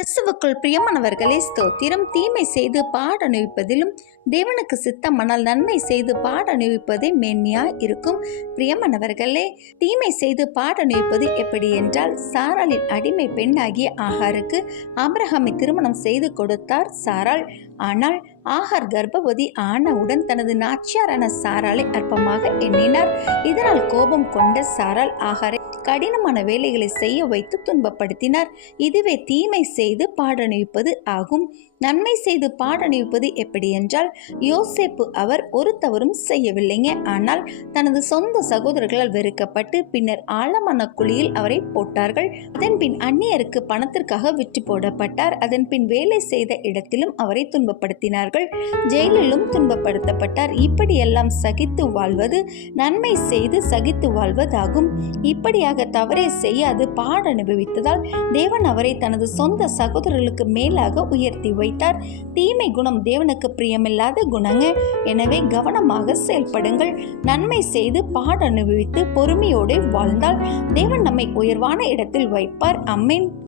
கிறிஸ்துவுக்குள் பிரியமானவர்களே, ஸ்தோத்திரம். தீமை செய்து பாடனுவிப்பதிலும் தேவனுக்கு சித்தமானால் நன்மை செய்து பாடனுவிப்பதே மேன்மையாய் இருக்கும். பிரியமானவர்களே, தீமை செய்து பாடனுவிப்பது எப்படி என்றால், சாராளின் அடிமை பெண்ணாகிய ஆகாருக்கு ஆபிரகாமை திருமணம் செய்து கொடுத்தார் சாராள். ஆனால் ஆகார் கர்ப்பவதி ஆனவுடன் தனது நாச்சியாரான சாராளை அற்பமாக எண்ணினார். இதனால் கோபம் கொண்ட சாராள் ஆகாரை கடினமான வேலைகளை செய்ய வைத்து துன்பப்படுத்தினார். இதுவே தீமை செய்து பாடணிவிப்பது ஆகும். நன்மை செய்து பாடணிவிப்பது எப்படி என்றால், யோசேப்பு அவர் ஒரு தவறும் செய்யவில்லைங்க. ஆனால் தனது சொந்த சகோதரர்களால் வெறுக்கப்பட்டு பின்னர் ஆழமான குழியில் அவரை போட்டார்கள். அதன் பின் அந்நியருக்கு பணத்திற்காக விற்று போடப்பட்டார். அதன் பின் வேலை செய்த இடத்திலும் அவரை துன்பப்படுத்தினார்கள். ஜெயிலிலும் துன்பப்படுத்தப்பட்டார். இப்படியெல்லாம் சகித்து வாழ்வது நன்மை செய்து சகித்து வாழ்வதாகும். இப்படியாக தவறே செய்யாது பாட அனுபவித்ததால் தேவன் அவரை தனது சொந்த சகோதரர்களுக்கு மேலாக உயர்த்தி வைத்தார். தீமை குணம் தேவனுக்கு பிரியமில்லாத குணங்க. எனவே கவனமாக செயல்படுங்கள். நன்மை செய்து பாட அனுபவித்து பொறுமையோடு வாழ்ந்தால் தேவன் நம்மை உயர்வான இடத்தில் வைப்பார். ஆமென்.